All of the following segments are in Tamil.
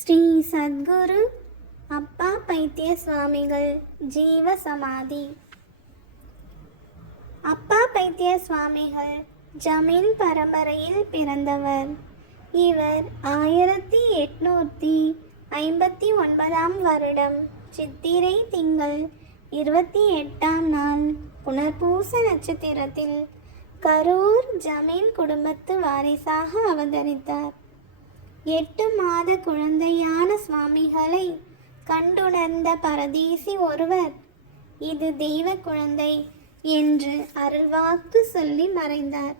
ஸ்ரீ சத்குரு அப்பா பைத்திய சுவாமிகள் ஜீவ சமாதி. அப்பா பைத்திய சுவாமிகள் ஜமீன் பரம்பரையில் பிறந்தவர். இவர் 1859 வருடம் சித்திரை திங்கள் 28ஆம் நாள் புனர்பூச நட்சத்திரத்தில் கரூர் ஜமீன் குடும்பத்து வாரிசாக அவதரித்தார். 8 மாத குழந்தையான சுவாமிகளை கண்டுணர்ந்த பரதேசி ஒருவர் இது தெய்வ குழந்தை என்று அருள்வாக்கு சொல்லி மறைந்தார்.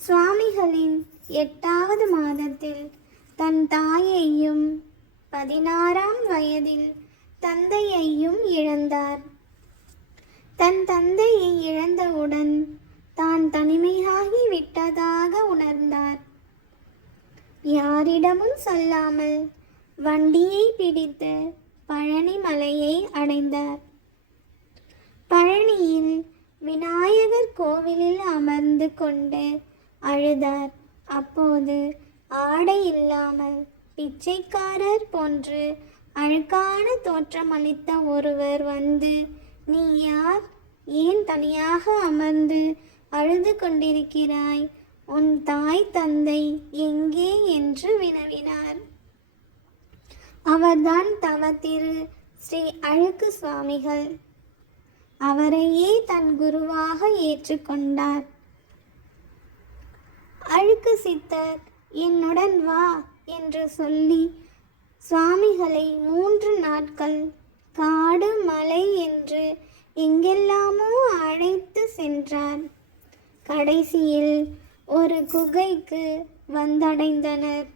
சுவாமிகளின் 8வது மாதத்தில் தன் தாயையும் 16ஆம் வயதில் தந்தையையும் இழந்தார். தன் தந்தையை இழந்தவுடன் தான் தனிமையாகி விட்டதாக உணர்ந்தார். யாரிடமும் சொல்லாமல் வண்டியை பிடித்து பழனி மலையை அடைந்தார். பழனியில் விநாயகர் கோவிலில் அமர்ந்து கொண்டு அழுதார். அப்போது ஆடை இல்லாமல் பிச்சைக்காரர் போன்று அழுக்கான தோற்றமளித்த ஒருவர் வந்து, "நீ யார்? ஏன் தனியாக அமர்ந்து அழுது கொண்டிருக்கிறாய்? உன் தாய் தந்தை எங்கே?" என்று வினவினார். அவர்தான் தவ திரு ஸ்ரீ அழுக்கு சுவாமிகள். அவரையே தன் குருவாக ஏற்றுக்கொண்டார். அழுக்கு சித்தர் என்னுடன் வா என்று சொல்லி சுவாமிகளை 3 நாட்கள் காடு மலை என்று எங்கெல்லாமோ அழைத்து சென்றார். கடைசியில் ஒரு குகைக்கு வந்தடைந்தனர்.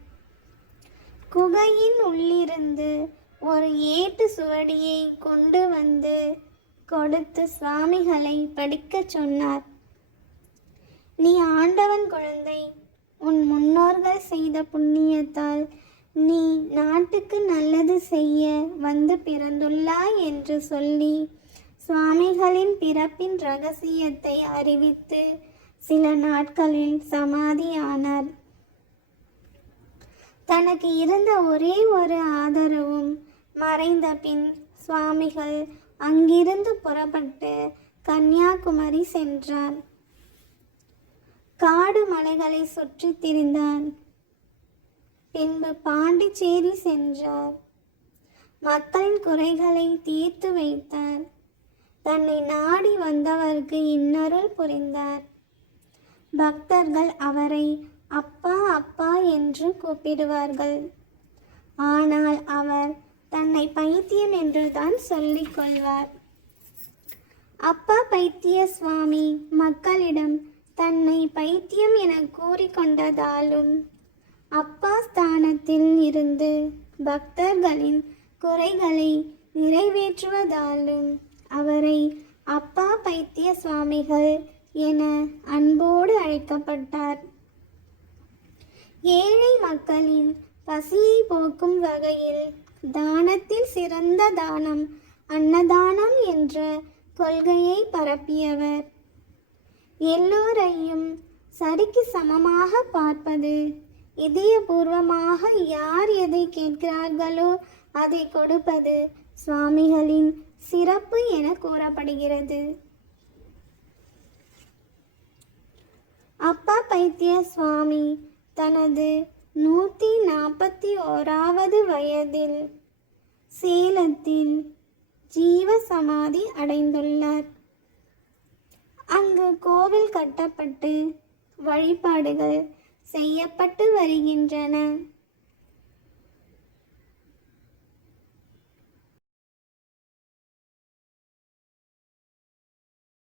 குகையின் உள்ளிருந்து ஒரு ஏட்டு சுவடியை கொண்டு வந்து கொடுத்து சுவாமிகளை படிக்கச் சொன்னார். "நீ ஆண்டவன் குழந்தை. உன் முன்னோர்கள் செய்த புண்ணியத்தால் நீ நாட்டுக்கு நல்லது செய்ய வந்து பிறந்துள்ளாய்" என்று சொல்லி சுவாமிகளின் பிறப்பின் இரகசியத்தை அறிவித்து சில நாட்களில் சமாதியானார். தனக்கு இருந்த ஒரே ஒரு ஆதரவும் மறைந்த பின் சுவாமிகள் அங்கிருந்து புறப்பட்டு கன்னியாகுமரி சென்றார். காடு மலைகளை சுற்றி திரிந்தார். பின்பு பாண்டிச்சேரி சென்றார். மக்களின் குறைகளை தீர்த்து வைத்தார். தன்னை நாடி வந்தவருக்கு இன்னருள் புரிந்தார். பக்தர்கள் அவரை அப்பா அப்பா என்று கூப்பிடுவார்கள். ஆனால் அவர் தன்னை பைத்தியம் என்று தான் சொல்லிக் கொள்வார். அப்பா பைத்திய சுவாமி மக்களிடம் தன்னை பைத்தியம் என கூறிக்கொண்டதாலும் அப்பா ஸ்தானத்தில் இருந்து பக்தர்களின் குறைகளை நிறைவேற்றுவதாலும் அவரை அப்பா பைத்திய சுவாமிகள் என அன்போடு அழைக்கப்பட்டார். ஏழை மக்களின் பசியை போக்கும் வகையில் தானத்தில் சிறந்த தானம் அன்னதானம் என்ற கொள்கையை பரப்பியவர். எல்லோரையும் சரிக்கு சமமாக பார்ப்பது, இதயபூர்வமாக யார் எதை கேட்கிறார்களோ அதை கொடுப்பது சுவாமிகளின் சிறப்பு என கூறப்படுகிறது. அப்பா பைத்திய சுவாமி தனது 141வது வயதில் சேலத்தில் ஜீவ சமாதி அடைந்துள்ளார். அங்கு கோவில் கட்டப்பட்டு வழிபாடுகள் செய்யப்பட்டு வருகின்றன.